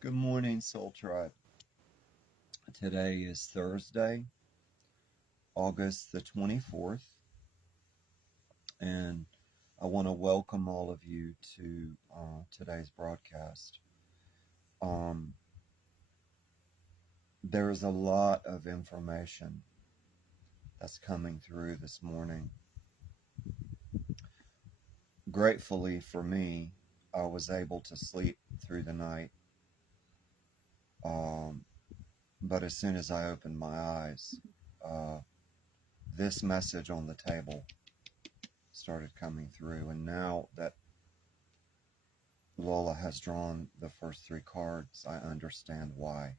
Good morning, Soul Tribe. Today is Thursday, August the 24th, and I want to welcome all of you to today's broadcast. Um, there is a lot of information that's coming through this morning. Gratefully for me, I was able to sleep through the night, but as soon as I opened my eyes, uh, this message on the table started coming through, and now that Lola has drawn the first three cards, I understand why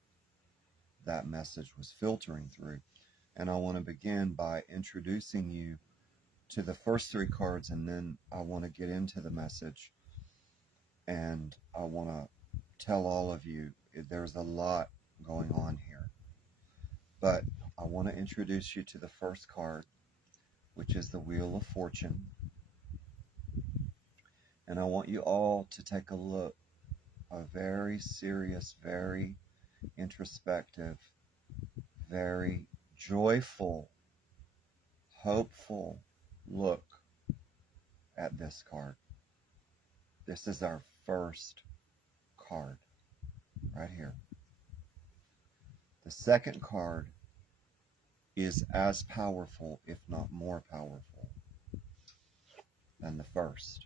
that message was filtering through. And I want to begin by introducing you to the first three cards, and then I want to get into the message. And I want to tell all of you there's a lot going on here. But I want to introduce you to the first card, which is the Wheel of Fortune. And I want you all to take a look, a very serious, very introspective, very joyful, hopeful look at this card. This is our first card right here. The second card is as powerful, if not more powerful, than the first,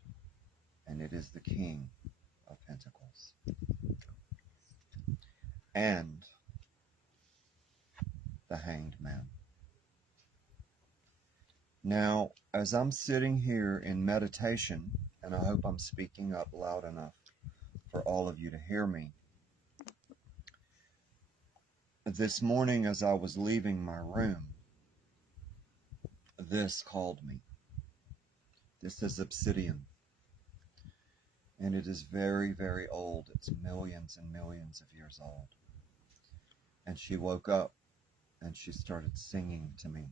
and it is the King of Pentacles. And the Hanged Man. Now, as I'm sitting here in meditation, and I hope I'm speaking up loud enough for all of you to hear me, this morning as I was leaving my room, this called me. This is obsidian, and it is very, very old. It's millions and millions of years old. And she woke up and she started singing to me.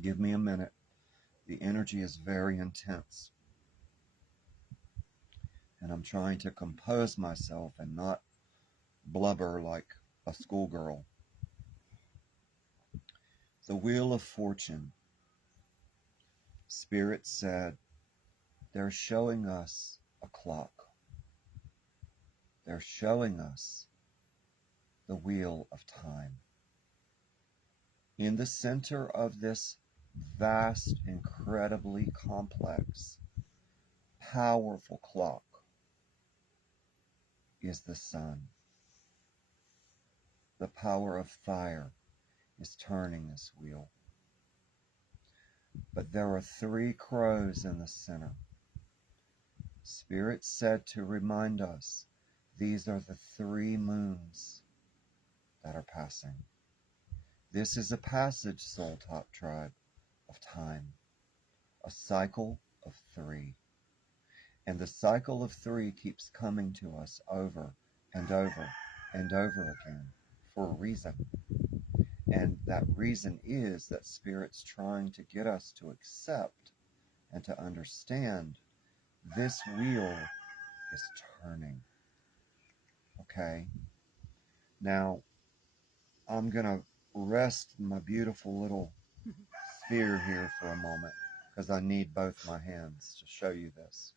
Give me a minute. The energy is very intense, and I'm trying to compose myself and not blubber like a schoolgirl. The Wheel of Fortune. Spirit said, they're showing us a clock. They're showing us the wheel of time. In the center of this vast, incredibly complex, powerful clock is the sun. The power of fire is turning this wheel. But there are three crows in the center. Spirit said to remind us, these are the three moons that are passing. This is a passage, Soul Top Tribe, of time, a cycle of three. And the cycle of three keeps coming to us over and over and over again for a reason. And that reason is that Spirit's trying to get us to accept and to understand this wheel is turning. Okay? Now, I'm going to rest my beautiful little sphere here for a moment because I need both my hands to show you this.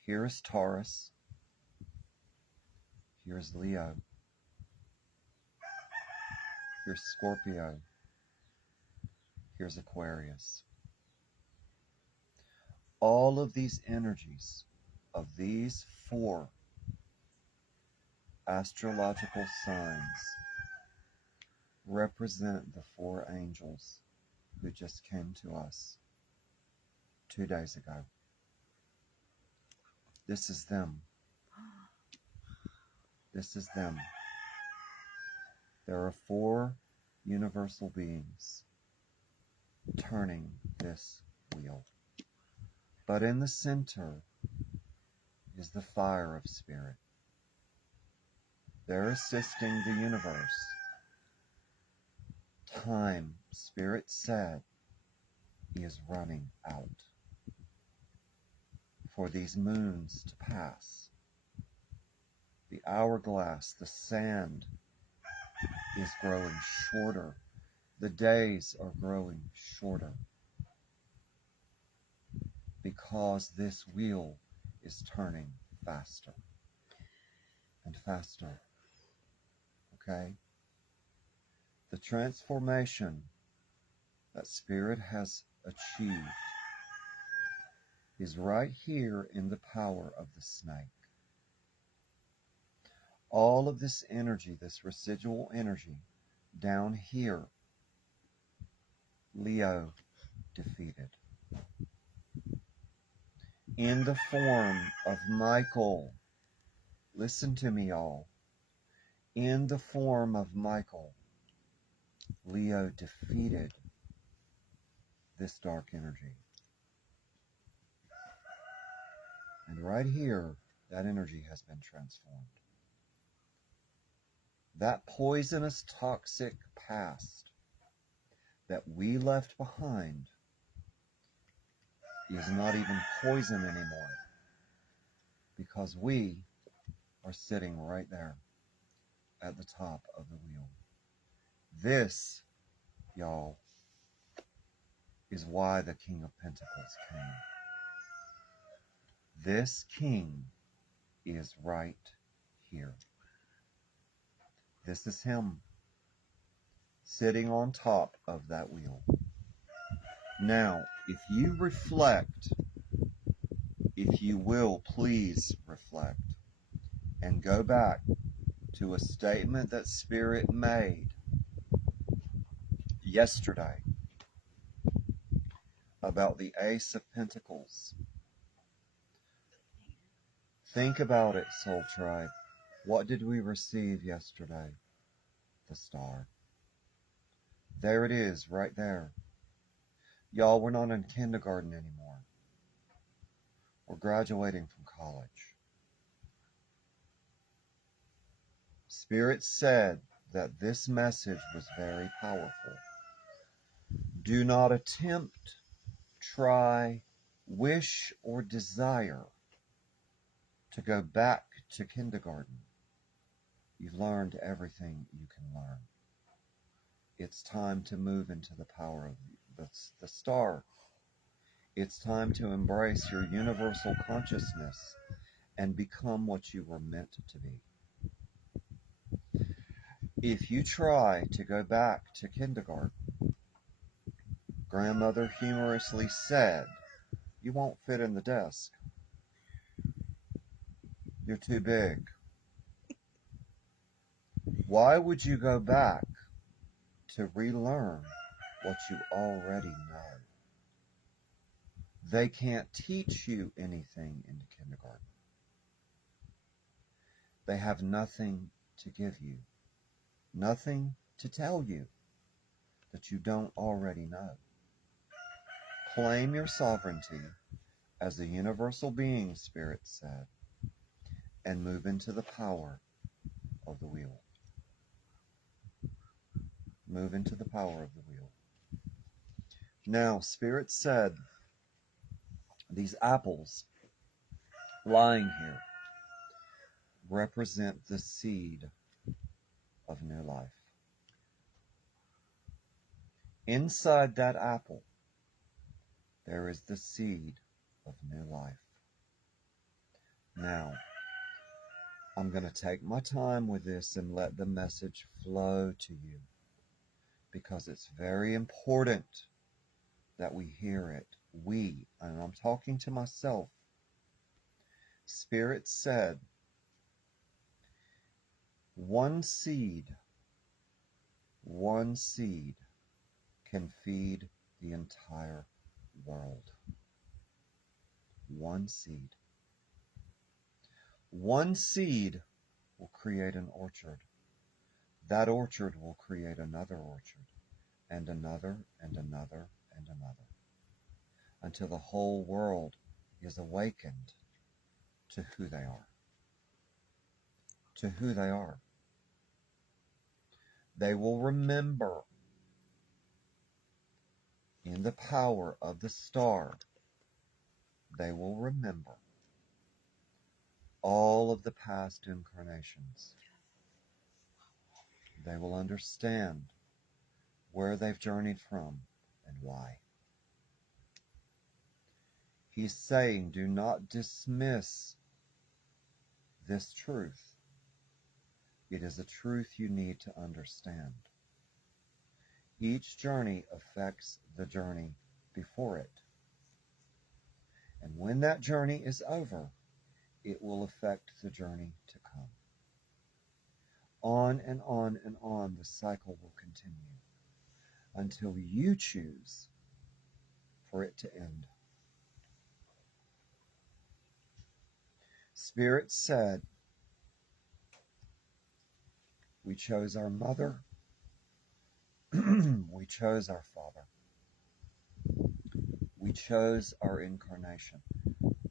Here is Taurus. Here's Leo. Here's Scorpio. Here's Aquarius. All of these energies of these four astrological signs represent the four angels who just came to us 2 days ago. This is them. This is them. There are four universal beings turning this wheel. But in the center is the fire of Spirit. They're assisting the universe. Time, Spirit said, is running out for these moons to pass. The hourglass, the sand, is growing shorter. The days are growing shorter because this wheel is turning faster and faster. Okay? The transformation that Spirit has achieved is right here in the power of the snake. All of this energy, this residual energy, down here, Leo defeated. In the form of Michael, listen to me all, in the form of Michael, Leo defeated this dark energy. And right here, that energy has been transformed. That poisonous, toxic past that we left behind is not even poison anymore because we are sitting right there at the top of the wheel. This, y'all, is why the King of Pentacles came. This king is right here. This is him sitting on top of that wheel. Now, if you reflect, if you will, please reflect and go back to a statement that Spirit made yesterday about the Ace of Pentacles. Think about it, Soul Tribe. What did we receive yesterday? The star. There it is, right there. Y'all, we're not in kindergarten anymore. We're graduating from college. Spirit said that this message was very powerful. Do not attempt, try, wish, or desire to go back to kindergarten. You've learned everything you can learn. It's time to move into the power of the star. It's time to embrace your universal consciousness and become what you were meant to be. If you try to go back to kindergarten, Grandmother humorously said, you won't fit in the desk. You're too big. Why would you go back to relearn what you already know? They can't teach you anything in kindergarten. They have nothing to give you, nothing to tell you that you don't already know. Claim your sovereignty as a universal being, Spirit said, and move into the power of the wheel. Move into the power of the wheel. Now, Spirit said, these apples lying here represent the seed of new life. Inside that apple, there is the seed of new life. Now, I'm going to take my time with this and let the message flow to you because it's very important that we hear it. We, and I'm talking to myself, Spirit said, one seed can feed the entire world. One seed. One seed will create an orchard. That orchard will create another orchard, and another, and another, and another, until the whole world is awakened to who they are. To who they are. They will remember in the power of the star, they will remember all of the past incarnations. They will understand where they've journeyed from and why. He's saying, do not dismiss this truth. It is a truth you need to understand. Each journey affects the journey before it. And when that journey is over, it will affect the journey to come. On and on and on, the cycle will continue until you choose for it to end. Spirit said, we chose our mother, we chose our father, we chose our incarnation.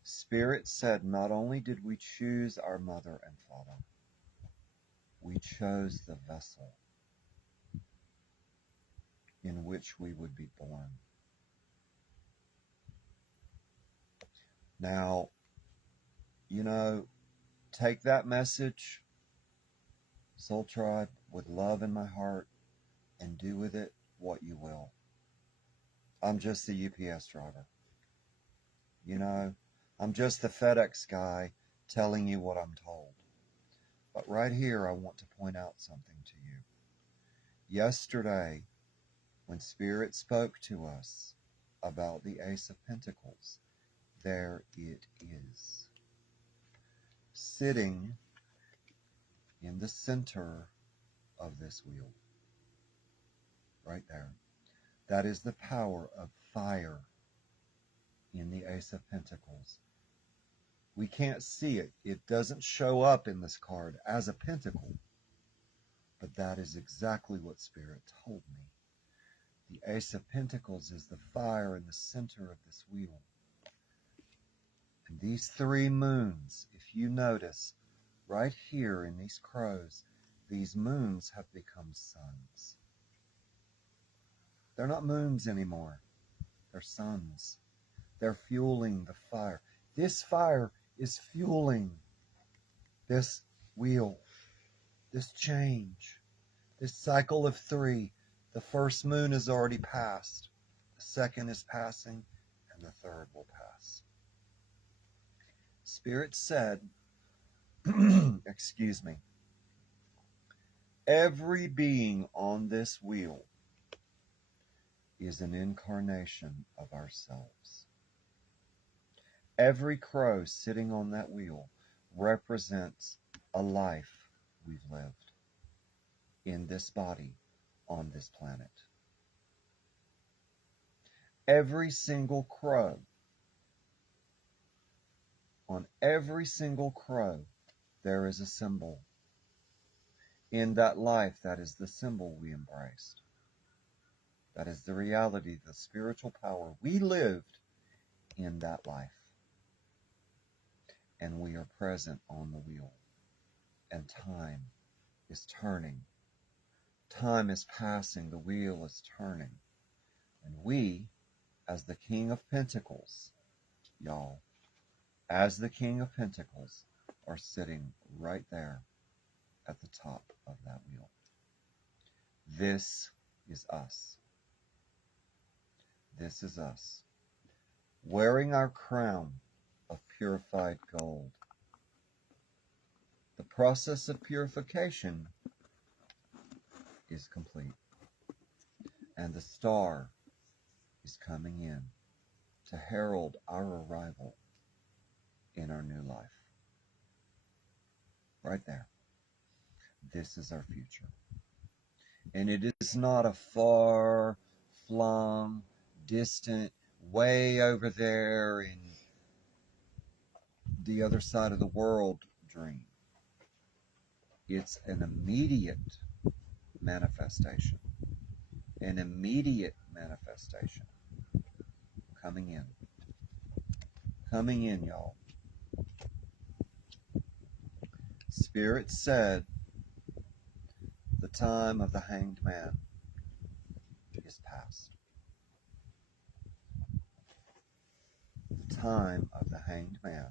Spirit said, not only did we choose our mother and father, we chose the vessel in which we would be born. Now, take that message, Soul Tribe, with love in my heart, and do with it what you will. I'm just the UPS driver. I'm just the FedEx guy telling you what I'm told. But right here, I want to point out something to you. Yesterday, when Spirit spoke to us about the Ace of Pentacles, there it is, sitting in the center of this wheel. Right there. That is the power of fire in the Ace of Pentacles. We can't see it. It doesn't show up in this card as a pentacle. But that is exactly what Spirit told me. The Ace of Pentacles is the fire in the center of this wheel. And these three moons, if you notice, right here in these crows, these moons have become suns. They're not moons anymore. They're suns. They're fueling the fire. This fire is fueling this wheel, this change, this cycle of three. The first moon is already passed. The second is passing, and the third will pass. Spirit said, excuse me, every being on this wheel is an incarnation of ourselves. Every crow sitting on that wheel represents a life we've lived in this body on this planet. Every single crow, on every single crow, there is a symbol. In that life, that is the symbol we embraced. That is the reality, the spiritual power. We lived in that life. And we are present on the wheel. And time is turning. Time is passing. The wheel is turning. And we, as the King of Pentacles, y'all, as the King of Pentacles, are sitting right there at the top of that wheel. This is us. This is us, wearing our crown of purified gold. The process of purification is complete, and the star is coming in to herald our arrival in our new life. Right there. This is our future. And it is not a far-flung, distant, way over there in the other side of the world dream. It's an immediate manifestation. An immediate manifestation. Coming in. Coming in, y'all. Spirit said, the time of the hanged man is past. The time of the hanged man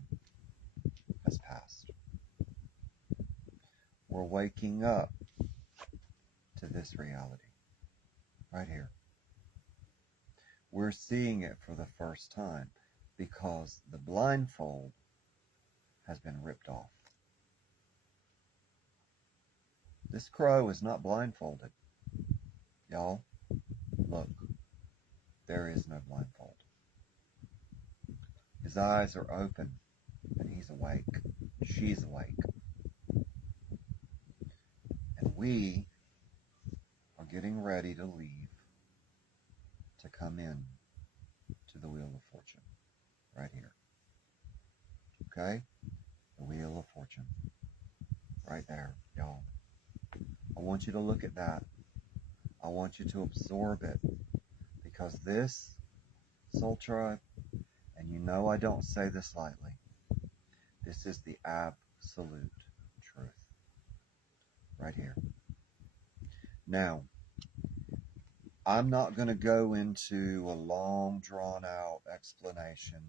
has passed. we're waking up to this reality right here. We're seeing it for the first time because the blindfold has been ripped off. This crow is not blindfolded. Y'all, look, there is no blindfold. His eyes are open and he's awake. She's awake. And we are getting ready to leave to come in to the Wheel of Fortune right here. Okay? The Wheel of Fortune. Right there, y'all. I want you to look at that. I want you to absorb it because this soul tribe, and you know I don't say this lightly, this is the absolute truth. Right here. Now, I'm not going to go into a long, drawn-out explanation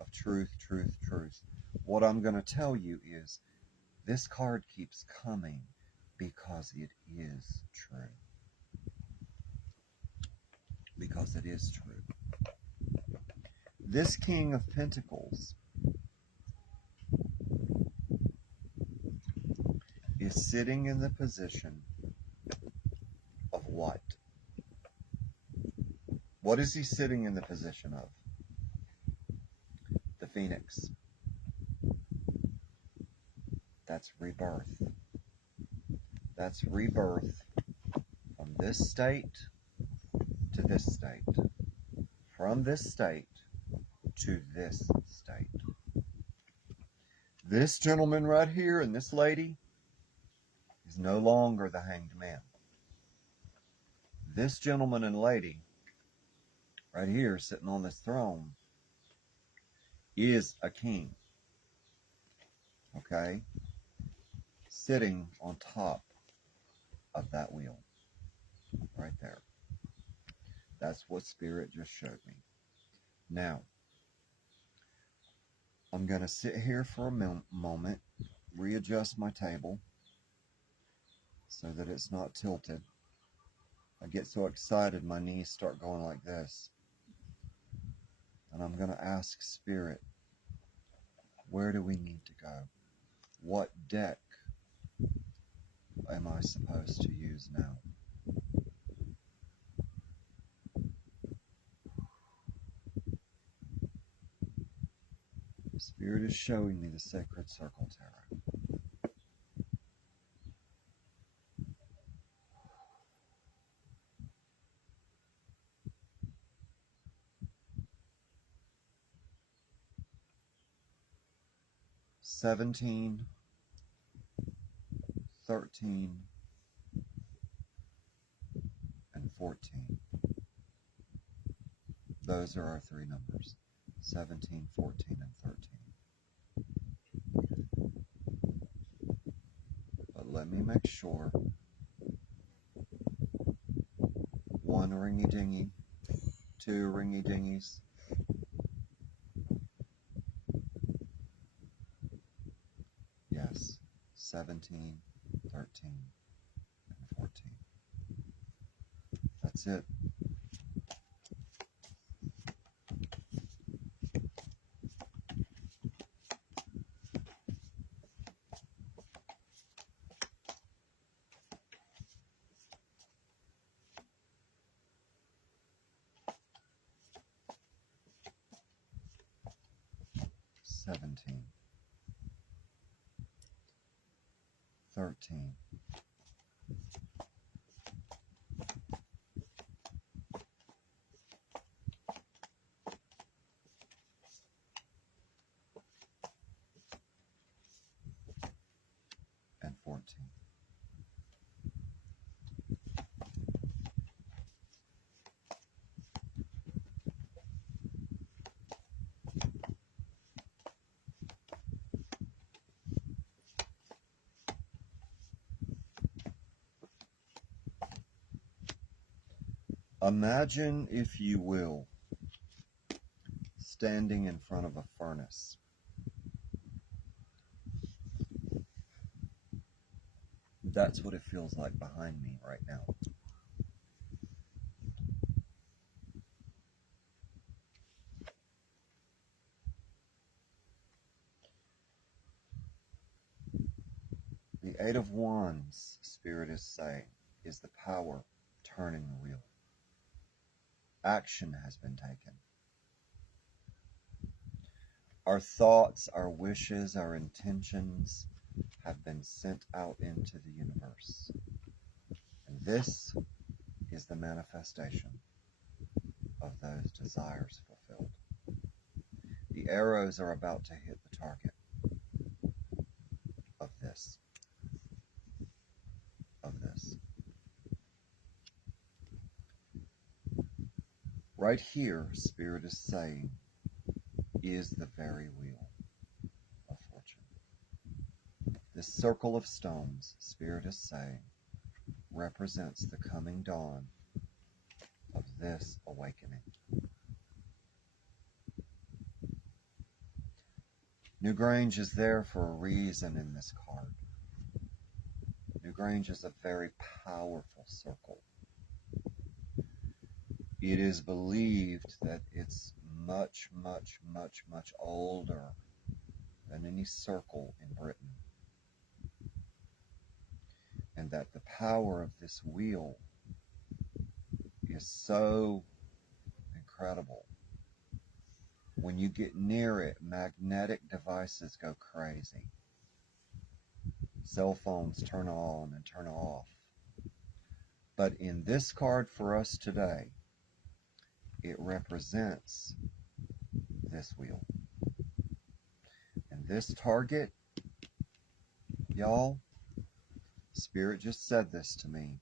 of truth, truth, truth. What I'm going to tell you is this card keeps coming because it is true. Because it is true. This King of Pentacles is sitting in the position of what? What is he sitting in the position of? The Phoenix. That's rebirth. That's rebirth from this state to this state. From this state to this state. This gentleman right here and this lady is no longer the Hanged Man. This gentleman and lady right here sitting on this throne is a king. Okay? Sitting on top of that wheel. Right there. That's what Spirit just showed me. Now, I'm going to sit here for a moment, readjust my table so that it's not tilted. I get so excited my knees start going like this. And I'm going to ask Spirit, where do we need to go? What deck am I supposed to use now? Spirit is showing me the Sacred Circle Tarot. "17, 13, and 14. Those are our three numbers. 17, 14, and 13. But let me make sure. One ringy-dingy, two ringy-dingies. Yes, 17, 13, and 14. That's it. "17, 13, and 14. Imagine, if you will, standing in front of a furnace. That's what it feels like behind me right now. The Eight of Wands, Spirit is saying, is the power turning the wheel. Action has been taken. Our thoughts, our wishes, our intentions have been sent out into the universe. And this is the manifestation of those desires fulfilled. The arrows are about to hit the target of this. Right here, Spirit is saying, is the very wheel of fortune. This circle of stones, Spirit is saying, represents the coming dawn of this awakening. Newgrange is there for a reason in this card. Newgrange is a very powerful circle. It is believed that it's much, much, much, much older than any circle in Britain. And that the power of this wheel is so incredible. When you get near it, magnetic devices go crazy. Cell phones turn on and turn off. But in this card for us today, it represents this wheel. And this target, y'all, Spirit just said this to me.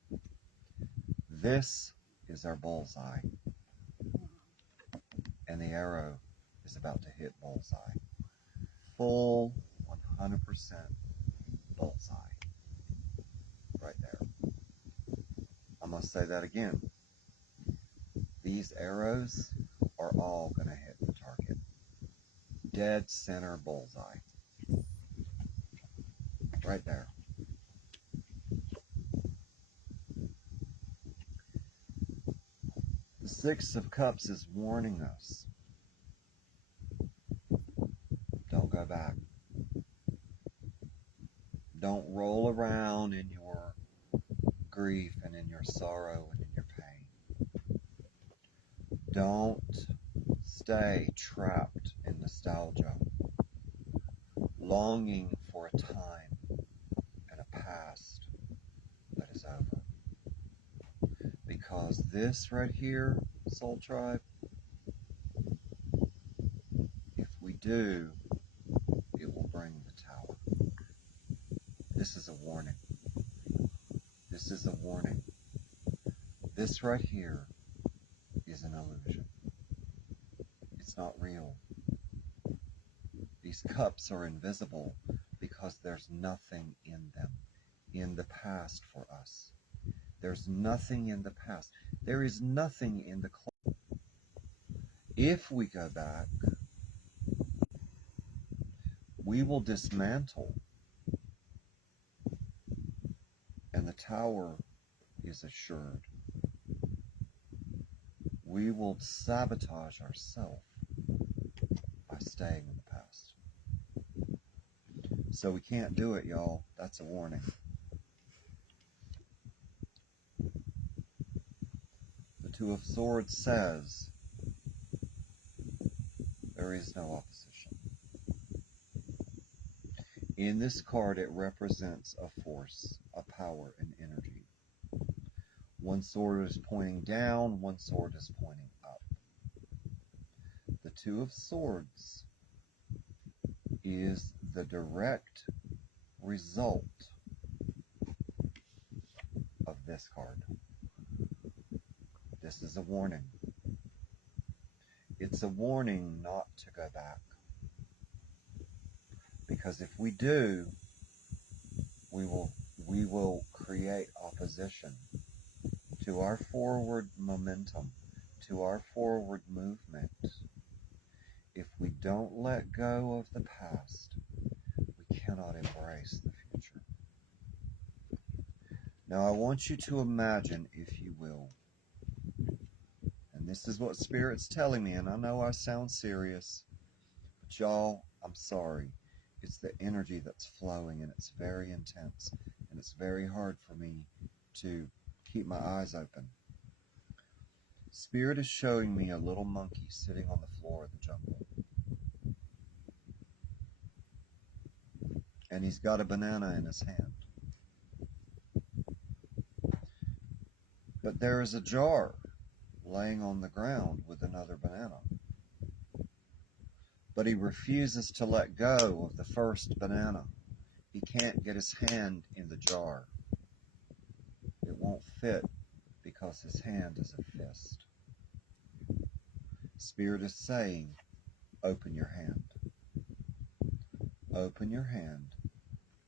This is our bullseye. And the arrow is about to hit bullseye. Full 100% bullseye. Right there. I'm going to say that again. These arrows are all going to hit the target. Dead center bullseye. Right there. The Six of Cups is warning us. Don't go back. Don't roll around in your grief and in your sorrow and in your pain. Don't stay trapped in nostalgia, longing for a time and a past that is over. Because this right here, Soul Tribe, if we do, it will bring the tower. This is a warning. This is a warning. This right here is an illusion. It's not real. These cups are invisible because there's nothing in them, in the past for us. There's nothing in the past. There is nothing in the clock. If we go back, we will dismantle, and the tower is assured. We will sabotage ourselves by staying in the past. So we can't do it, y'all. That's a warning. The Two of Swords says there is no opposition. In this card, it represents a force, a power, an energy. One sword is pointing down, one sword is pointing up. The Two of Swords is the direct result of this card. This is a warning. It's a warning not to go back. Because if we do, we will create opposition to our forward momentum, to our forward movement. If we don't let go of the past, we cannot embrace the future. Now I want you to imagine, if you will, and this is what Spirit's telling me, and I know I sound serious, but y'all, I'm sorry. It's the energy that's flowing, and it's very intense, and it's very hard for me to keep my eyes open. Spirit is showing me a little monkey sitting on the floor of the jungle. And he's got a banana in his hand. But there is a jar laying on the ground with another banana. But he refuses to let go of the first banana. He can't get his hand in the jar. It won't fit because his hand is a fist. Spirit is saying, open your hand. Open your hand.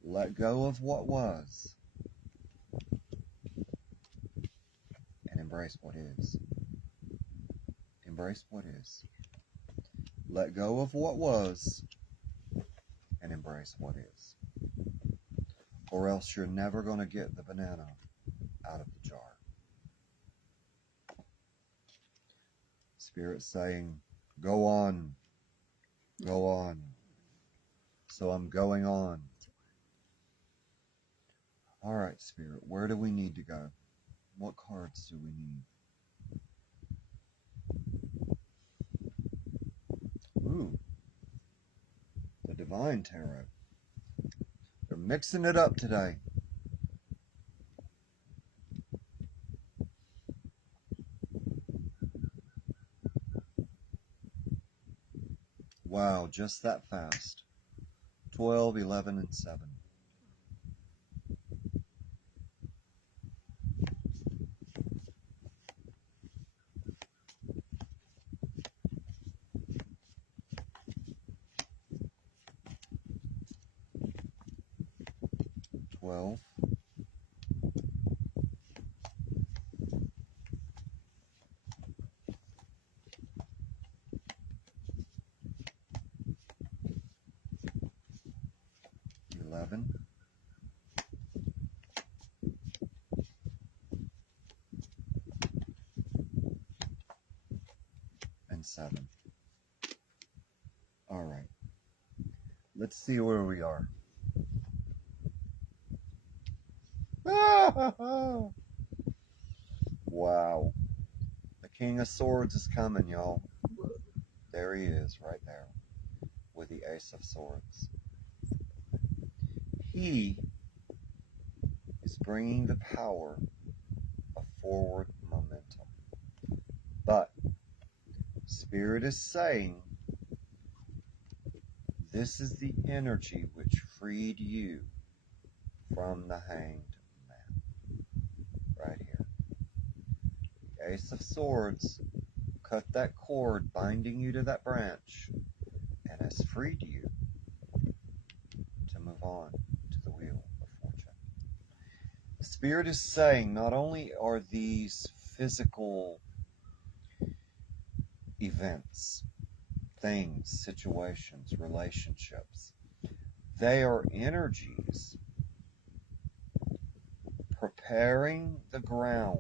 Let go of what was and embrace what is. Embrace what is. Let go of what was and embrace what is. Or else you're never going to get the banana out of the jar. Spirit saying, go on, go on. So I'm going on. All right, Spirit, where do we need to go? What cards do we need? Ooh, the Divine Tarot. They're mixing it up today. Wow, just that fast. 12, 11, and 7. Twelve, 11, and 7. All right. Let's see where we are. Wow. The King of Swords is coming, y'all. There he is, right there, with the Ace of Swords. He is bringing the power of forward momentum. But Spirit is saying, this is the energy which freed you from the Hanged Man. Right here. The Ace of Swords cut that cord binding you to that branch and has freed you to move on to the Wheel of Fortune. The Spirit is saying not only are these physical events, things, situations, relationships, they are energies preparing the ground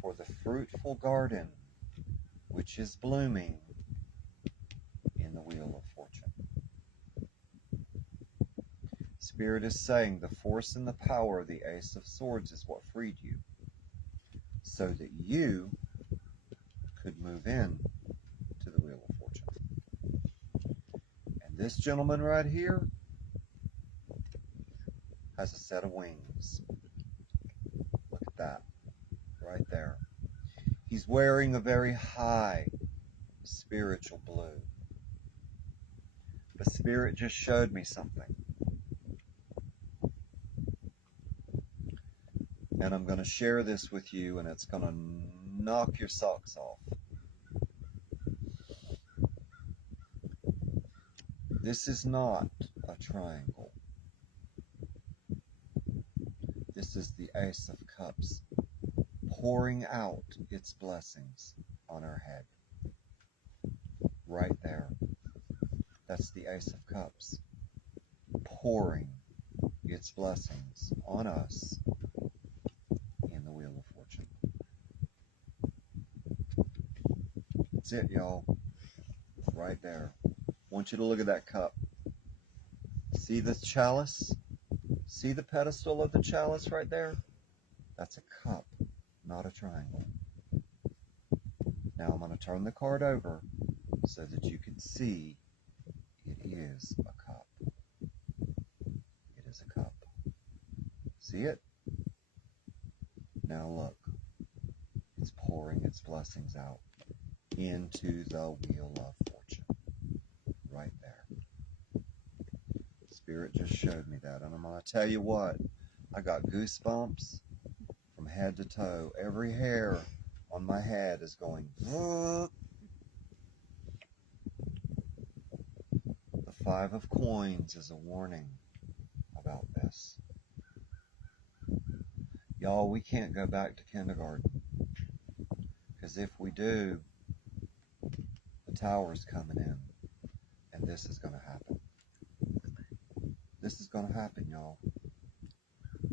for the fruitful garden which is blooming in the Wheel of Fortune. Spirit is saying the force and the power of the Ace of Swords is what freed you, so that you could move in to the Wheel of Fortune. And this gentleman right here has a set of wings. Look at that, right there. He's wearing a very high spiritual blue. But Spirit just showed me something. And I'm going to share this with you, and it's going to knock your socks off. This is not a triangle. This is the Ace of Cups pouring out its blessings on our head. Right there. That's the Ace of Cups pouring its blessings on us That's it, y'all. Right there. I want you to look at that cup. See the chalice? See the pedestal of the chalice right there? That's a cup, not a triangle. Now I'm going to turn the card over so that you can see it is a cup. It is a cup. See it? Now look. It's pouring its blessings out into the wheel of fortune. Right there. Spirit just showed me that. And I'm going to tell you what. I got goosebumps from head to toe. Every hair on my head is going. The Five of Coins is a warning about this. Y'all, we can't go back to kindergarten. Because if we do, the tower's coming in. And this is going to happen. This is going to happen, y'all.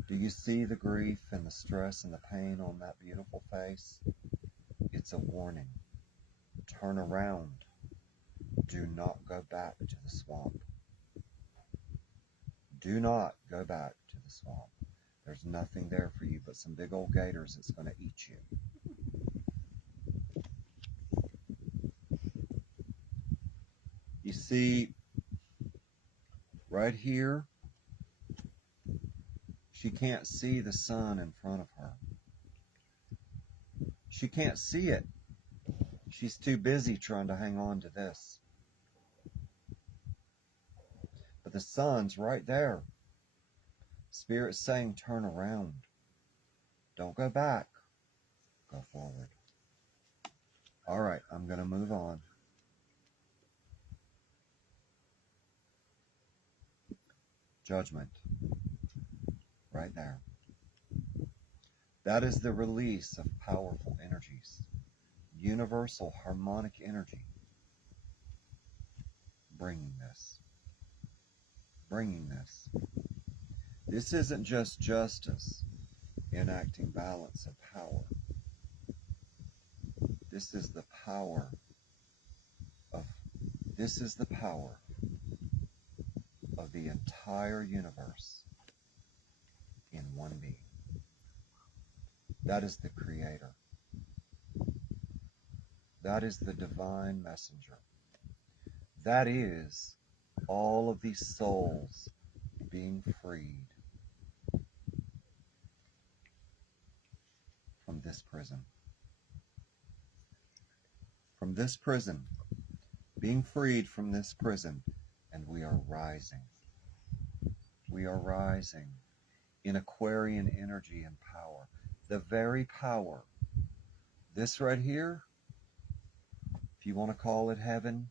Do you see the grief and the stress and the pain on that beautiful face? It's a warning. Turn around. Do not go back to the swamp. Do not go back to the swamp. There's nothing there for you but some big old gators that's going to eat you. You see, right here, she can't see the sun in front of her. She can't see it. She's too busy trying to hang on to this. But the sun's right there. Spirit's saying, turn around. Don't go back. Go forward. All right, I'm going to move on. Judgment. Right there. That is the release of powerful energies. Universal harmonic energy. Bringing this. Bringing this. This isn't just justice enacting balance of power. This is the power of the entire universe in one being. That is the creator. That is the divine messenger. That is all of these souls being freed from this prison. From this prison. Being freed from this prison. And we are rising. We are rising in Aquarian energy and power. The very power. This right here, if you want to call it heaven,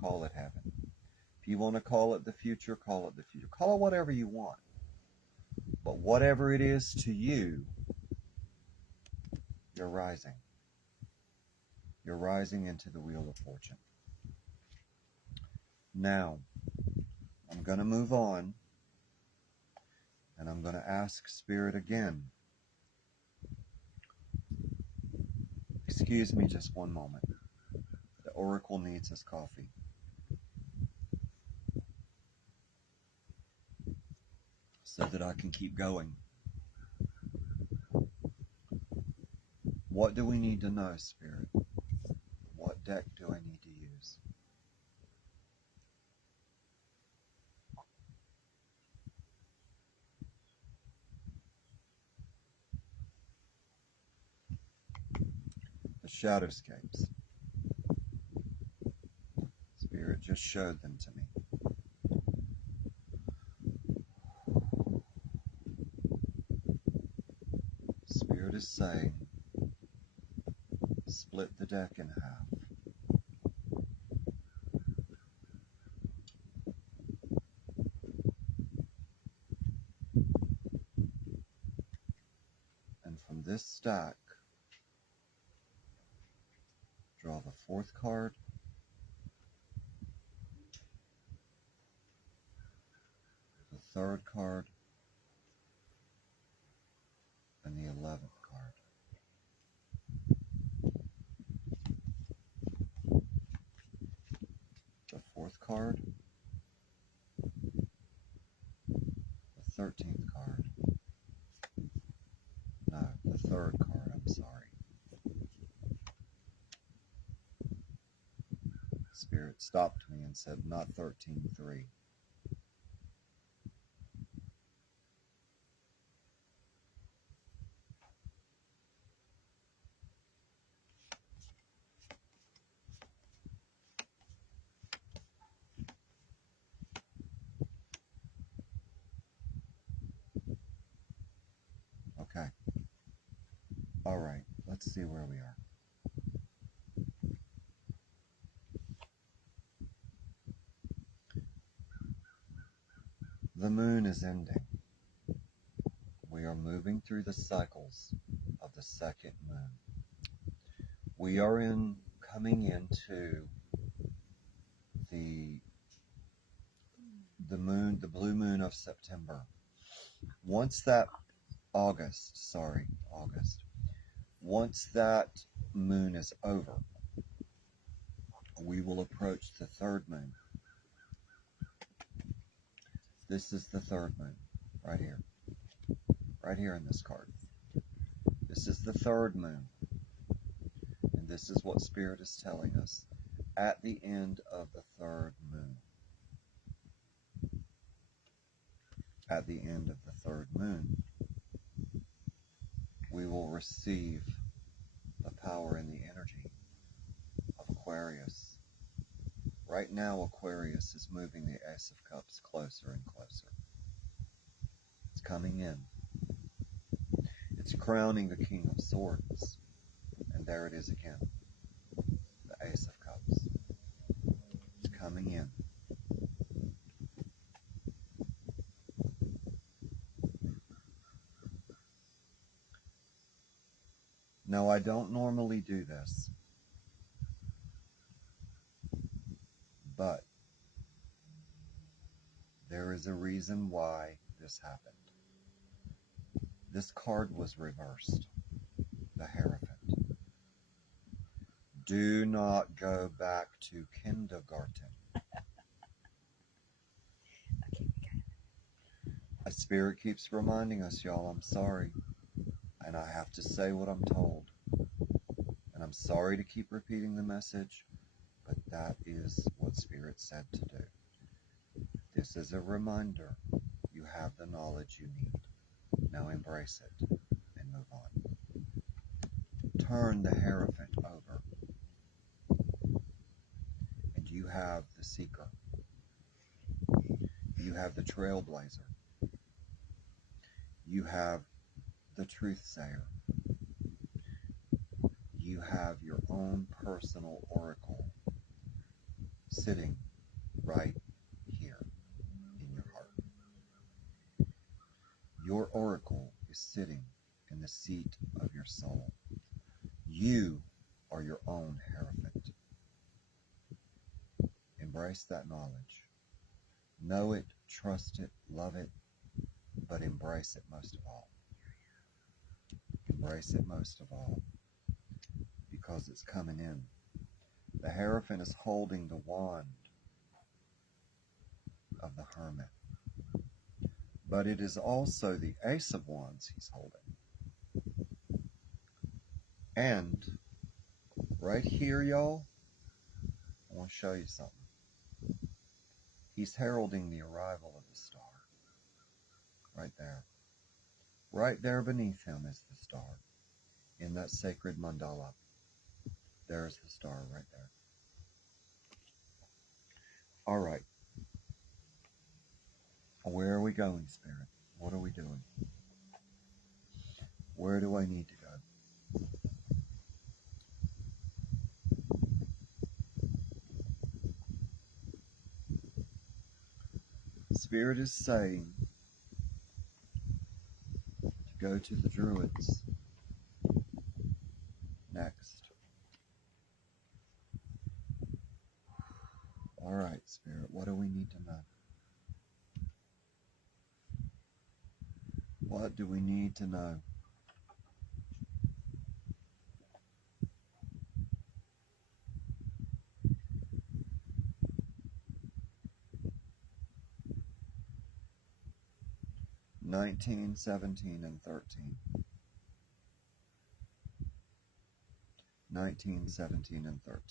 call it heaven. If you want to call it the future, call it the future. Call it whatever you want. But whatever it is to you, you're rising. You're rising into the wheel of fortune. Now, I'm going to move on, and I'm going to ask Spirit again. Excuse me just one moment. The Oracle needs his coffee. So that I can keep going. What do we need to know, Spirit? What deck do I need to use? The Shadowscapes. Spirit just showed them to me. Spirit is saying, split the deck in half. And from this stack, draw the fourth card, the third card, and the 11th card. card, the 13th card. No, the third card, I'm sorry. Spirit stopped me and said, not 13-3. Okay. All right, let's see where we are. The moon is ending. We are moving through the cycles of the second moon. We are coming into the moon, the blue moon of September. Once that August. Once that moon is over, we will approach the third moon. This is the third moon, right here in this card. This is the third moon, and this is what Spirit is telling us. At the end of the third moon, we will receive the power and the energy of Aquarius. Right now, Aquarius is moving the Ace of Cups closer and closer. It's coming in. It's crowning the King of Swords. And there it is again. The Ace of Cups. It's coming in. Now, I don't normally do this, but there is a reason why this happened. This card was reversed, the Hierophant. Do not go back to kindergarten. A spirit keeps reminding us, y'all, I'm sorry. And I have to say what I'm told. And I'm sorry to keep repeating the message, but that is what Spirit said to do. This is a reminder. You have the knowledge you need. Now embrace it and move on. Turn the Hierophant over. And you have the Seeker. You have the Trailblazer. You have the Truthsayer. You have your own personal oracle sitting right here in your heart. Your oracle is sitting in the seat of your soul. You are your own Hierophant. Embrace that knowledge. Know it, trust it, love it, but embrace it most of all. Embrace it most of all, because it's coming in. The Hierophant is holding the wand of the Hermit, but it is also the Ace of Wands he's holding. And right here, y'all, I want to show you something. He's heralding the arrival of the star. Right there. Right there beneath him is the star. In that sacred mandala. There's the star right there. All right. Where are we going, Spirit? What are we doing? Where do I need to go? Spirit is saying to go to the Druids next. All right, Spirit, what do we need to know? What do we need to know? 19, 17, and 13. 19, 17, and 13.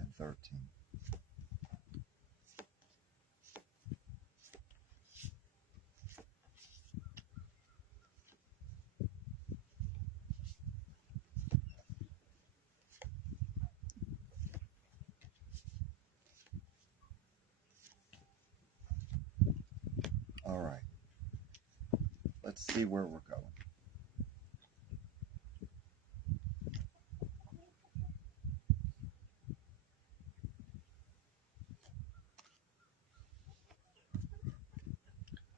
And 13. All right. Let's see where we're going.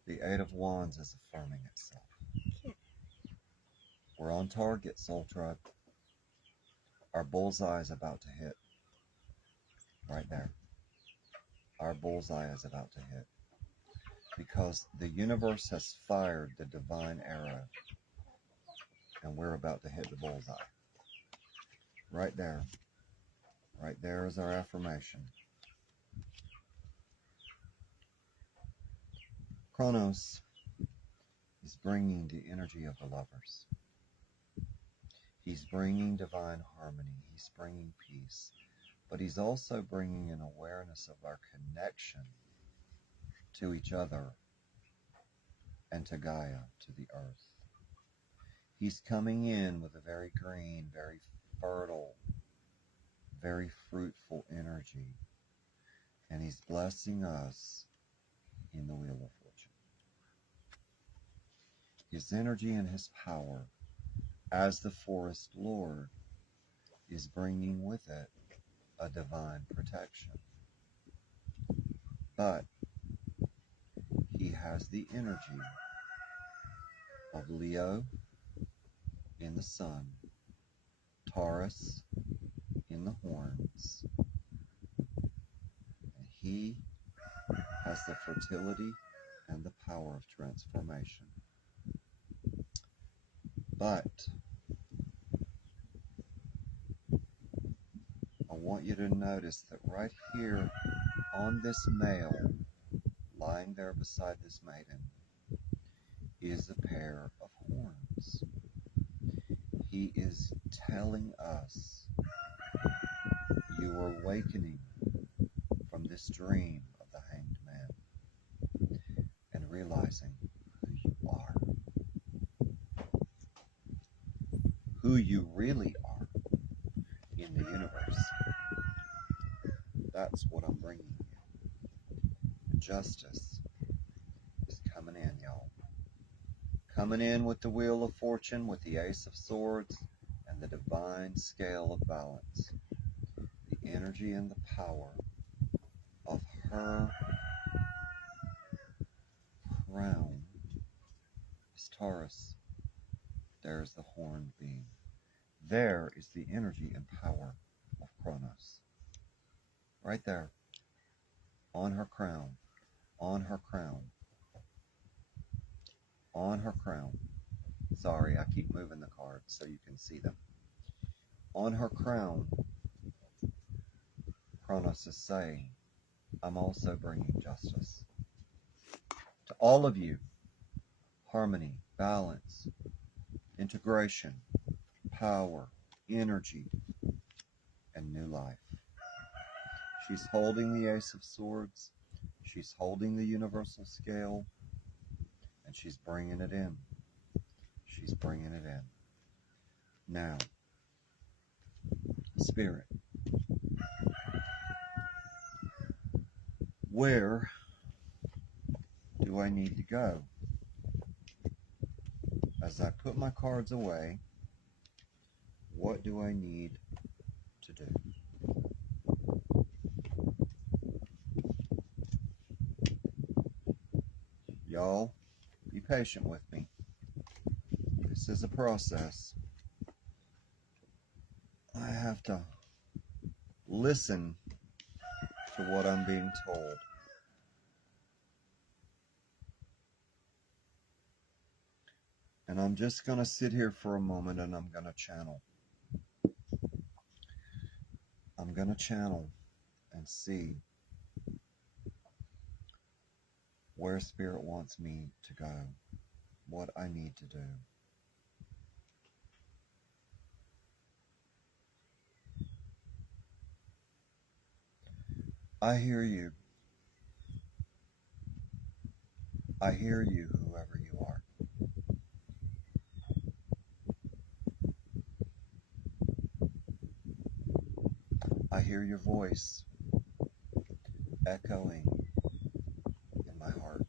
The Eight of Wands is affirming itself. We're on target, Soul Tribe. Our bullseye is about to hit. Right there. Our bullseye is about to hit. Because the universe has fired the divine arrow. And we're about to hit the bullseye. Right there. Right there is our affirmation. Kronos is bringing the energy of the lovers. He's bringing divine harmony. He's bringing peace. But he's also bringing an awareness of our connection to each other and to Gaia, to the earth. He's coming in with a very green, very fertile, very fruitful energy. And he's blessing us in the Wheel of Fortune. His energy and his power as the Forest Lord is bringing with it a divine protection. But he has the energy of Leo in the sun, Taurus in the horns, and he has the fertility and the power of transformation. But I want you to notice that right here on this male, lying there beside this maiden, is a pair of horns. He is telling us, you are awakening from this dream of the hanged man and realizing who you are, who you really are in the universe. That's what I'm bringing you. Justice is coming in, y'all. Coming in with the Wheel of Fortune, with the Ace of Swords, and the divine scale of balance. The energy and the power of her crown is Taurus. There's the horned being. There is the energy and power of Kronos. Right there. On her crown. On her crown. On her crown. Sorry, I keep moving the cards so you can see them. On her crown, Kronos is saying, I'm also bringing justice. To all of you, harmony, balance, integration, power, energy, and new life. She's holding the Ace of Swords. She's holding the universal scale. And she's bringing it in. She's bringing it in. Now, Spirit, where do I need to go? As I put my cards away, what do I need to do? Y'all, be patient with me. This is a process. I have to listen to what I'm being told. And I'm just going to sit here for a moment and I'm going to channel. I'm going to channel and see where Spirit wants me to go, what I need to do. I hear you. I hear you, whoever you are. I hear your voice echoing in my heart,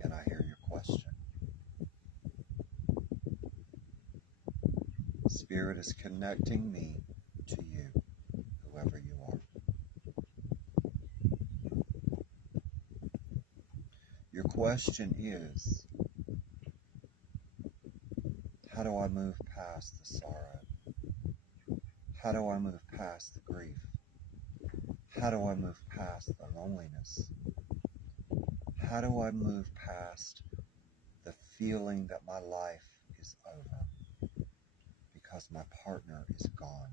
and I hear your question. Spirit is connecting me to you, whoever you are. Your question is, how do I move past the sorrow? How do I move past the grief? How do I move past the loneliness? How do I move past the feeling that my life is over because my partner is gone?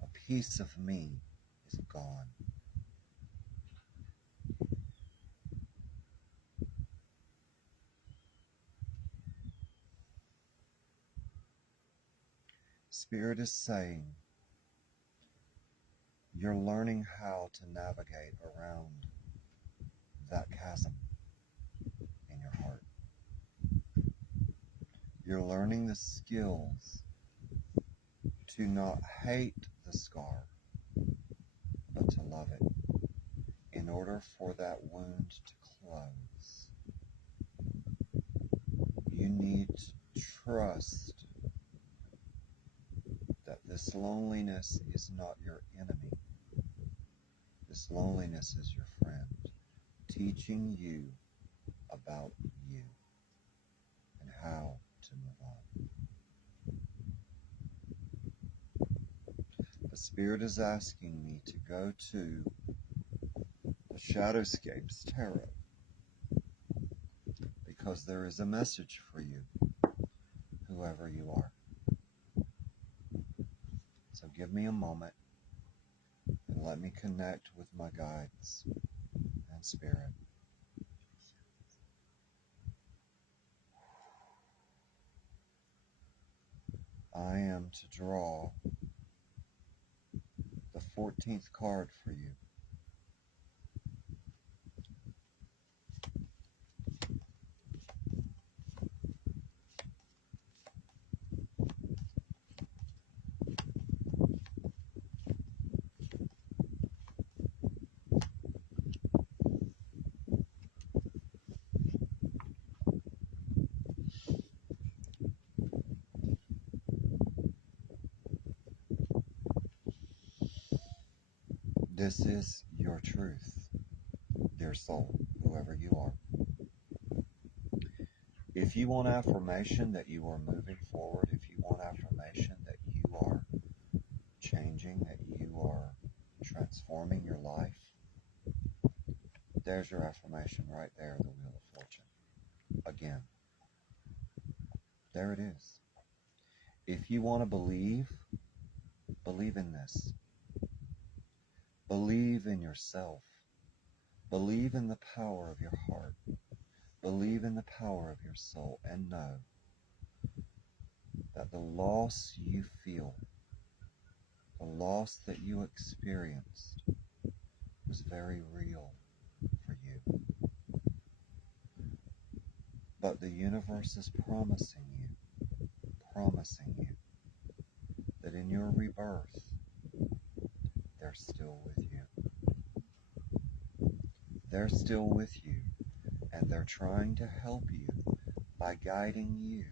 A piece of me is gone. Spirit is saying, you're learning how to navigate around that chasm in your heart. You're learning the skills to not hate the scar, but to love it in order for that wound to close. You need to trust that this loneliness is not your enemy. This loneliness is your friend, teaching you about you and how to move on. The Spirit is asking me to go to the Shadowscapes Tarot because there is a message for you, whoever you are. So give me a moment and let me connect with my guides and Spirit. I am to draw the 14th card for you. This is your truth, dear soul, whoever you are. If you want affirmation that you are moving forward, if you want affirmation that you are changing, that you are transforming your life, there's your affirmation right there, the Wheel of Fortune. Again, there it is. If you want to believe in this. Believe in yourself. Believe in the power of your heart. Believe in the power of your soul, and know that the loss you feel, the loss that you experienced, was very real for you. But the universe is promising you that in your rebirth, they're still with you. they're still with you, and they're trying to help you by guiding you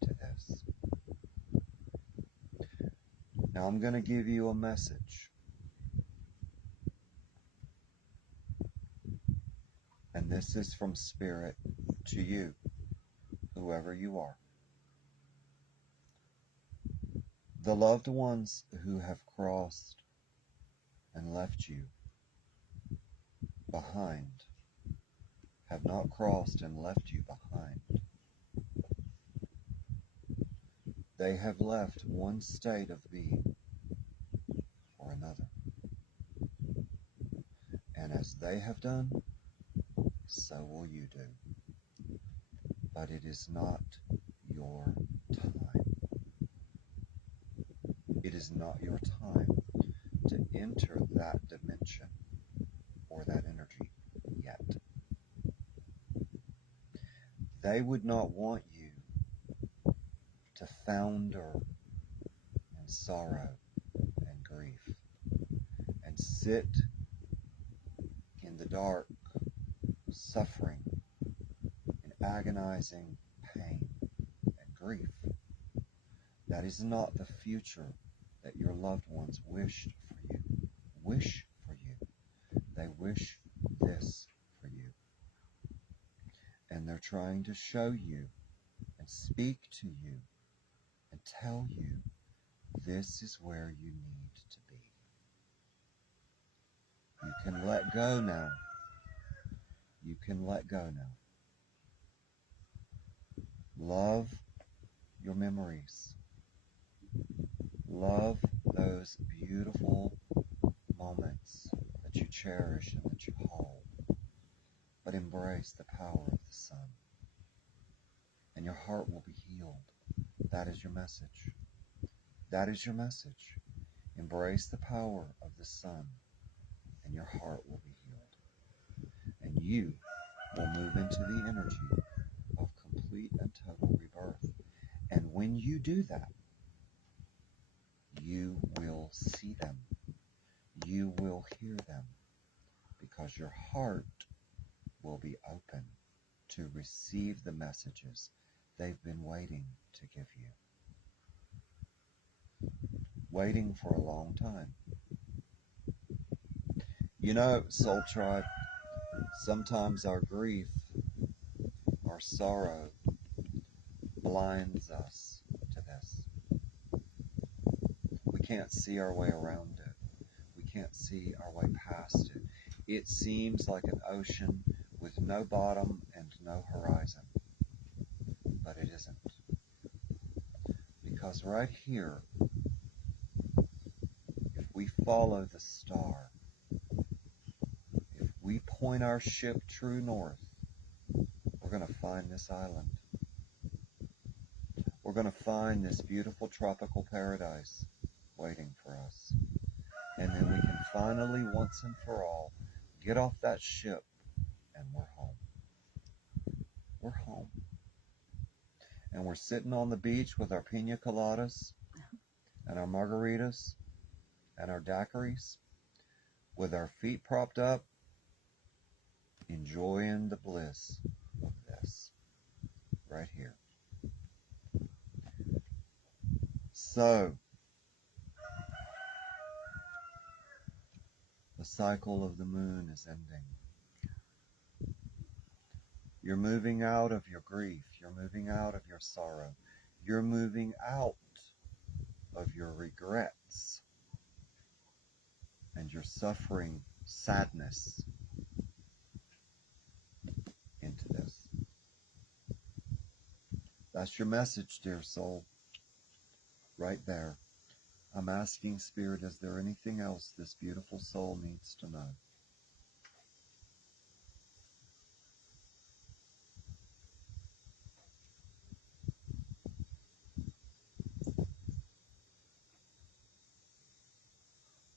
to this. Now I'm going to give you a message, and this is from Spirit to you, whoever you are. The loved ones who have crossed and left you behind have not crossed and left you behind. They have left one state of being for another. And as they have done, so will you do. But it is not your time. It is not your time to enter that dimension or that energy yet. They would not want you to founder in sorrow and grief and sit in the dark, suffering and agonizing pain and grief. That is not the future that your loved ones wished for you. Wish for you. They wish this for you. And they're trying to show you and speak to you and tell you this is where you need to be. You can let go now. You can let go now. Love your memories. Love those beautiful moments that you cherish and that you hold. But embrace the power of the sun. And your heart will be healed. That is your message. That is your message. Embrace the power of the sun, and your heart will be healed. And you will move into the energy of complete and total rebirth. And when you do that, you will see them. You will hear them, because your heart will be open to receive the messages they've been waiting to give you. Waiting for a long time. You know, Soul Tribe, sometimes our grief, our sorrow, blinds us to this. We can't see our way around it. We can't see our way past it. It seems like an ocean with no bottom and no horizon. But it isn't. Because right here, if we follow the star, if we point our ship true north, we're going to find this island. We're going to find this beautiful tropical paradise waiting for us. And then we can finally, once and for all, get off that ship and we're home. We're home. And we're sitting on the beach with our pina coladas and our margaritas and our daiquiris with our feet propped up, enjoying the bliss of this right here. So, the cycle of the moon is ending. You're moving out of your grief. You're moving out of your sorrow. You're moving out of your regrets and your suffering sadness into this. That's your message, dear soul. Right there. I'm asking Spirit, is there anything else this beautiful soul needs to know?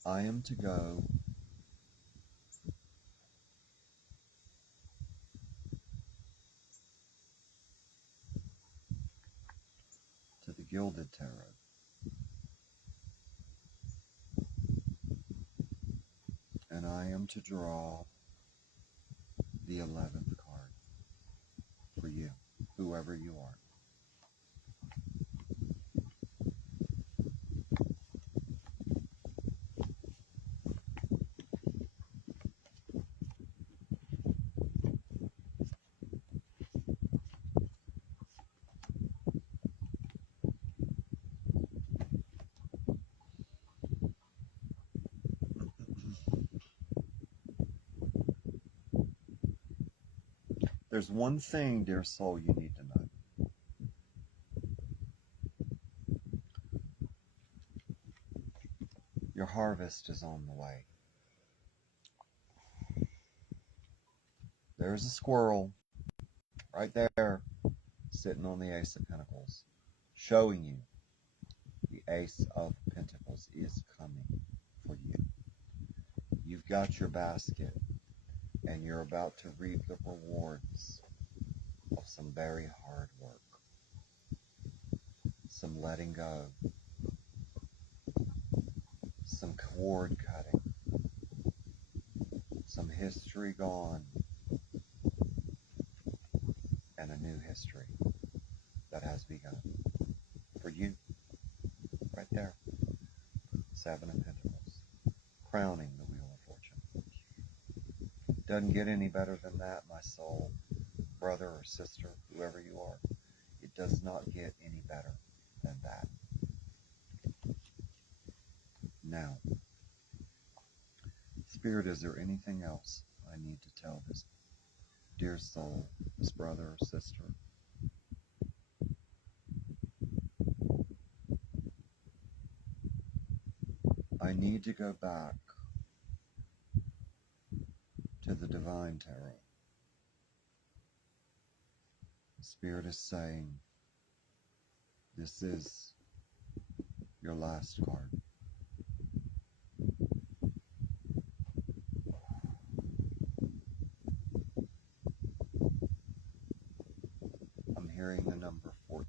I am to go to the Gilded Tarot. And I I am to draw the 11th card for you, whoever you are. There's one thing, dear soul, you need to know. Your harvest is on the way. There's a squirrel right there sitting on the Ace of Pentacles, showing you the Ace of Pentacles is coming for you. You've got your basket, and you're about to reap the rewards of some very hard work, some letting go, some cord cutting, some history gone, and a new history that has begun for you, right there. Seven of Pentacles, crowning the Wheel of Fortune. Doesn't get any better than that, my soul, brother or sister, whoever you are. It does not get any better than that. Now, Spirit, is there anything else I need to tell this dear soul, this brother or sister? I need to go back to the Divine Tarot. Spirit is saying, this is your last card. I'm hearing the number 14.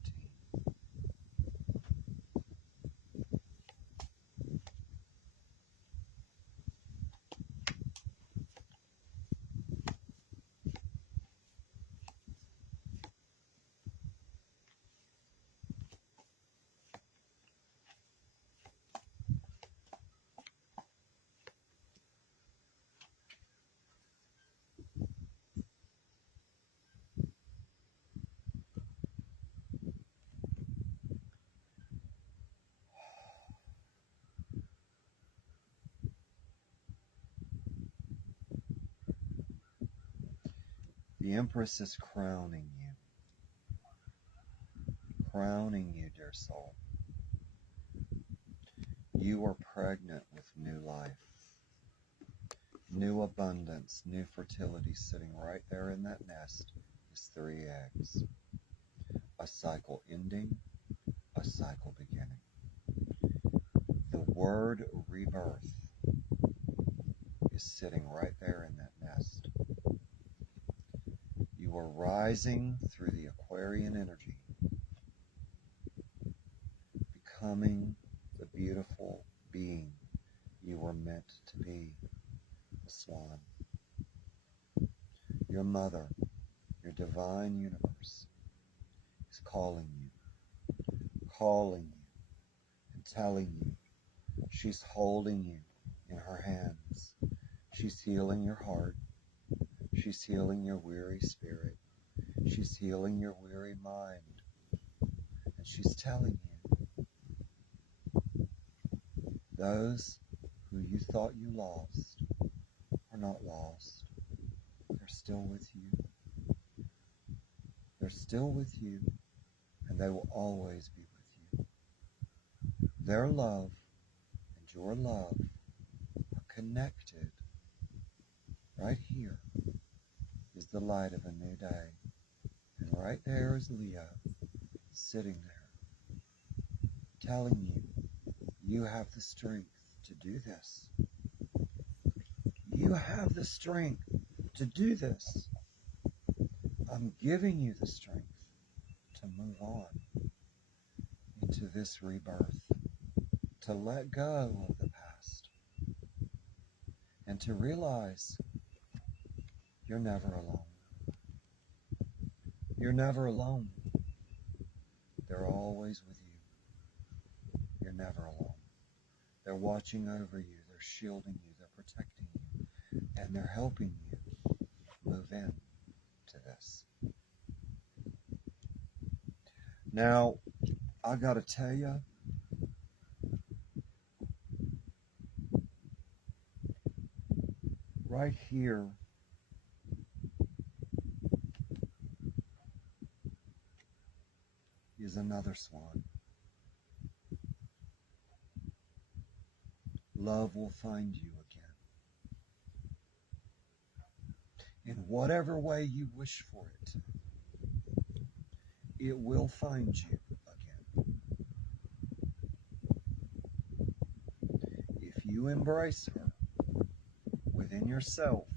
The Empress is crowning you, dear soul. You are pregnant with new life, new abundance, new fertility. Sitting right there in that nest is 3 eggs. A cycle ending, a cycle beginning. The word rebirth is sitting right there in that nest. You are rising through the Aquarian energy, becoming the beautiful being you were meant to be, the swan. Your mother, your divine universe, is calling you, and telling you she's holding you in her hands. She's healing your heart. She's healing your weary spirit. She's healing your weary mind. And she's telling you, those who you thought you lost are not lost. They're still with you. They're still with you, and they will always be with you. Their love and your love are connected. Right here is the light of a new day. And right there is Leo sitting there, telling you, you have the strength to do this. You have the strength to do this. I'm giving you the strength to move on into this rebirth, to let go of the past and to realize you're never alone. You're never alone. They're always with you. You're never alone. They're watching over you. They're shielding you. They're protecting you. And they're helping you move in to this. Now, I got to tell you, right here is another swan. Love will find you again. In whatever way you wish for it, it will find you again. If you embrace her within yourself,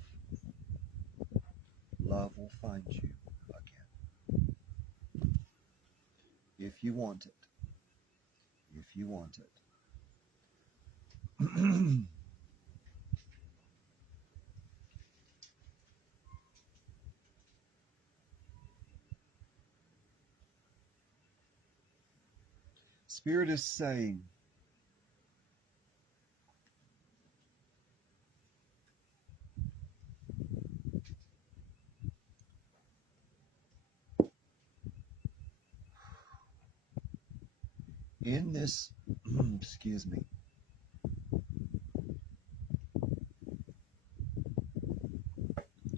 love will find you again. If you want it. If you want it. Spirit is saying, in this, excuse me,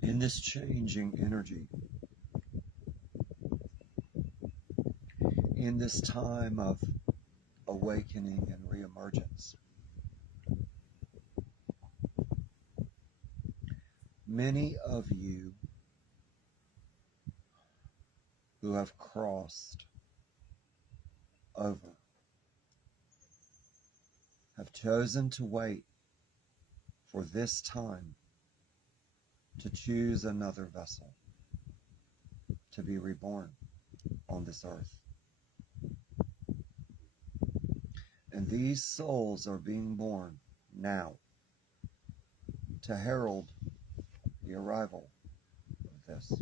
in this changing energy, in this time of awakening and reemergence, many of you who have crossed over have chosen to wait for this time to choose another vessel to be reborn on this earth. And these souls are being born now to herald the arrival of this.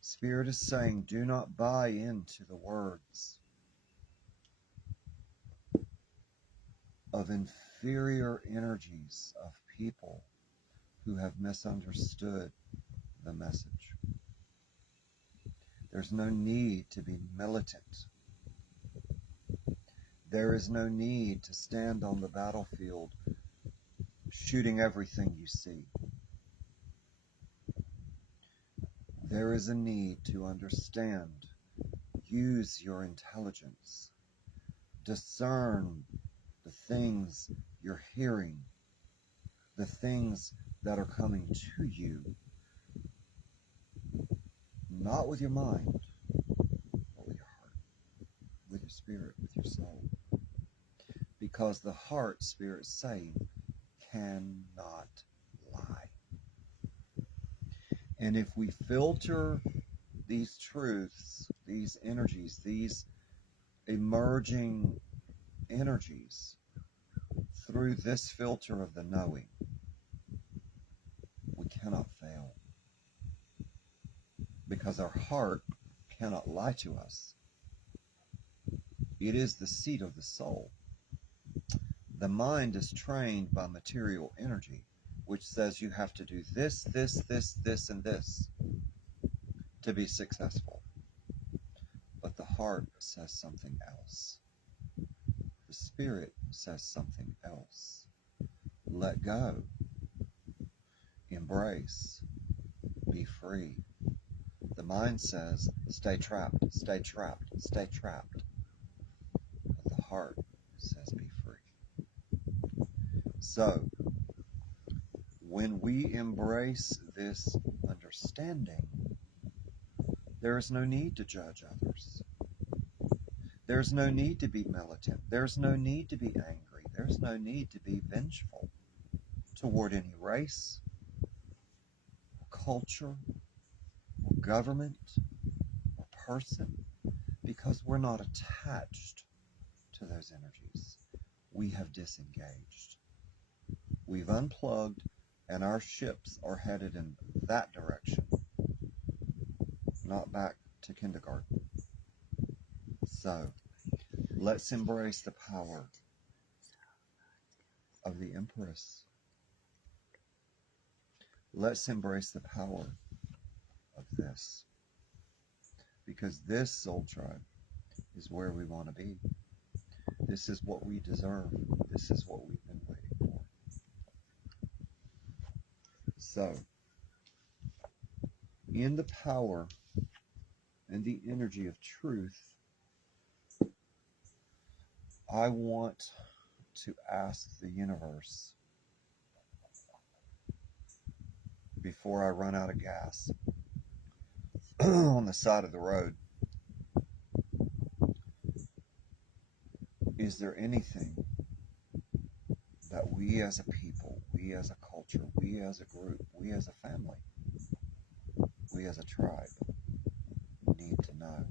Spirit is saying, do not buy into the words of inferior energies of people who have misunderstood the message. There's no need to be militant. There is no need to stand on the battlefield shooting everything you see. There is a need to understand, use your intelligence, discern the things you're hearing, the things that are coming to you, not with your mind, but with your heart, with your spirit, with your soul. Because the heart, Spirit is saying, cannot lie. And if we filter these truths, these energies, these emerging energies through this filter of the knowing, we cannot fail. Because our heart cannot lie to us. It is the seat of the soul. The mind is trained by material energy, which says you have to do this, this, this, this, and this to be successful. But the heart says something else. The spirit says something else. Let go. Embrace. Be free. The mind says, stay trapped, stay trapped, stay trapped. But the heart says, be free. So, when we embrace this understanding, there is no need to judge others. There's no need to be militant. There's no need to be angry. There's no need to be vengeful toward any race, culture, or government, or person, because we're not attached to those energies. We have disengaged. We've unplugged and our ships are headed in that direction, not back to kindergarten. So let's embrace the power of the Empress. Let's embrace the power of this, because this soul tribe is where we want to be. This is what we deserve. This is what we've been waiting for. So, in the power and the energy of truth, I want to ask the universe, before I run out of gas on the side of the road, is there anything that we as a people, we as a culture, we as a group, we as a family, we as a tribe need to know?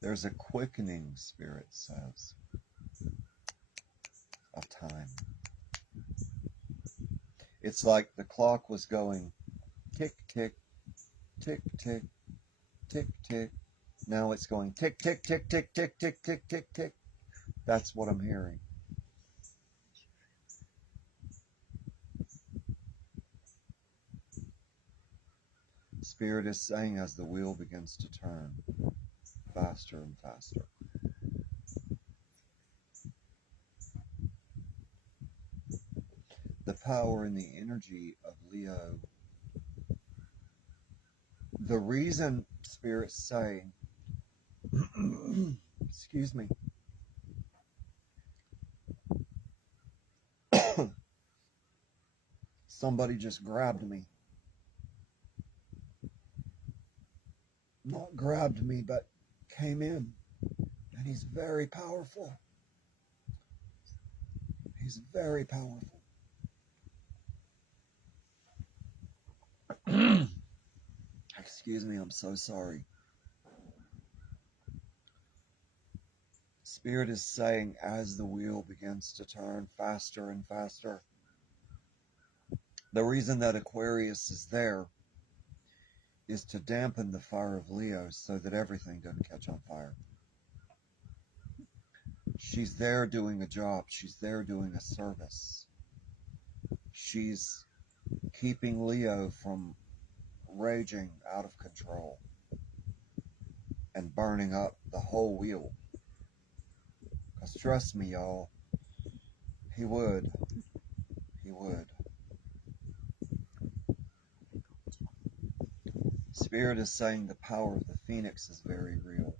There's a quickening, Spirit says, of time. It's like the clock was going tick, tick, tick, tick, tick, tick. Now it's going tick, tick, tick, tick, tick, tick, tick, tick, tick. That's what I'm hearing. Spirit is saying, as the wheel begins to turn faster and faster, the power and the energy of Leo. The reason Spirit's saying, excuse me, somebody just grabbed me. Not grabbed me, but came in. And he's very powerful. He's very powerful. Excuse me, I'm so sorry. Spirit is saying, as the wheel begins to turn faster and faster, the reason that Aquarius is there is to dampen the fire of Leo so that everything doesn't catch on fire. She's there doing a job. She's there doing a service. She's keeping Leo from raging out of control and burning up the whole wheel. Because trust me, y'all, he would. He would. Spirit is saying the power of the phoenix is very real.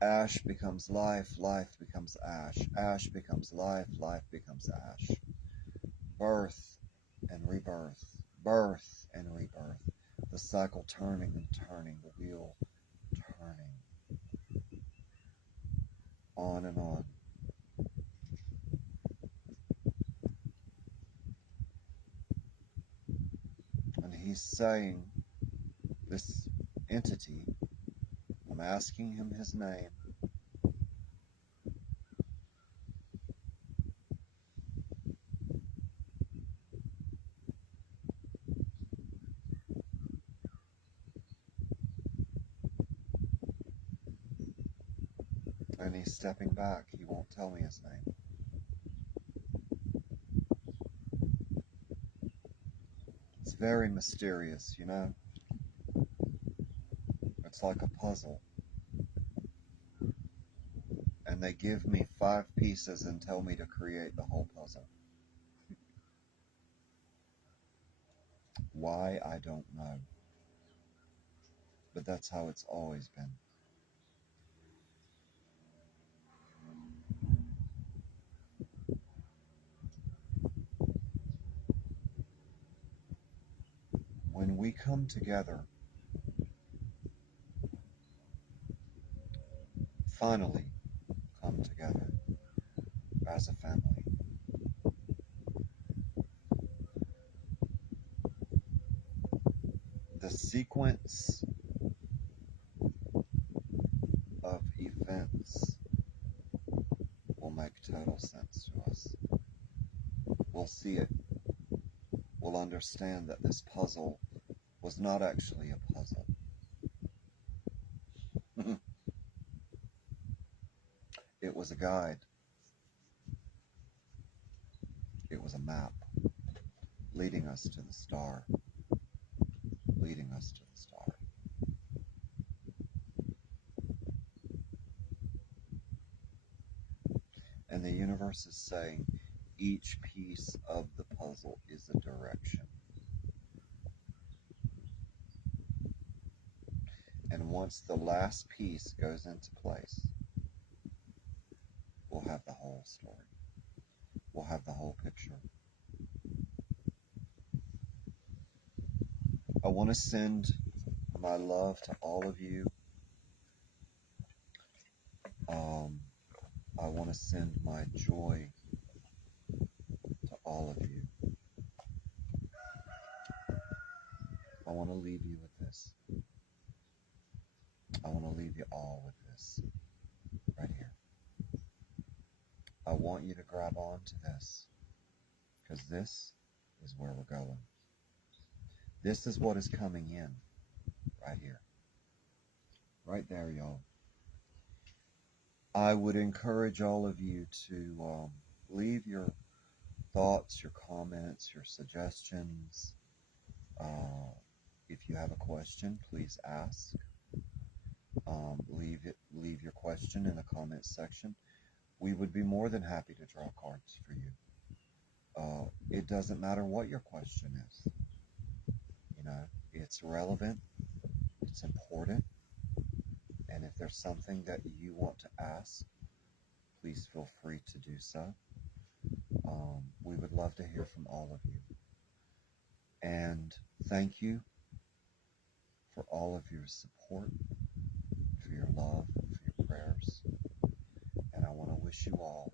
Ash becomes life, life becomes ash. Ash becomes life, life becomes ash. Birth and rebirth. Birth and rebirth. The cycle turning and turning, the wheel turning. On and on. And he's saying, this entity, I'm asking him his name. And he's stepping back. He won't tell me his name. It's very mysterious, you know? It's like a puzzle. And they give me 5 pieces and tell me to create the whole puzzle. Why, I don't know. But that's how it's always been. When we come together, finally together as a family. The sequence of events will make total sense to us. We'll see it. We'll understand that this puzzle was not actually a puzzle. It was a guide. It was a map leading us to the star, leading us to the star. And the universe is saying each piece of the puzzle is a direction. And once the last piece goes into place, we'll have the whole story. We'll have the whole picture. I want to send my love to all of you. I want to send my joy to all of you. I want to leave you with this. I want to leave you all with this right here. I want you to grab on to this, because this is where we're going. This is what is coming in right here. Right there, y'all. I would encourage all of you to leave your thoughts, your comments, your suggestions. If you have a question, please ask. Leave your question in the comments section. We would be more than happy to draw cards for you. It doesn't matter what your question is. You know, it's relevant, it's important, and if there's something that you want to ask, please feel free to do so. We would love to hear from all of you. And thank you for all of your support, for your love, for your prayers. And I want to wish you all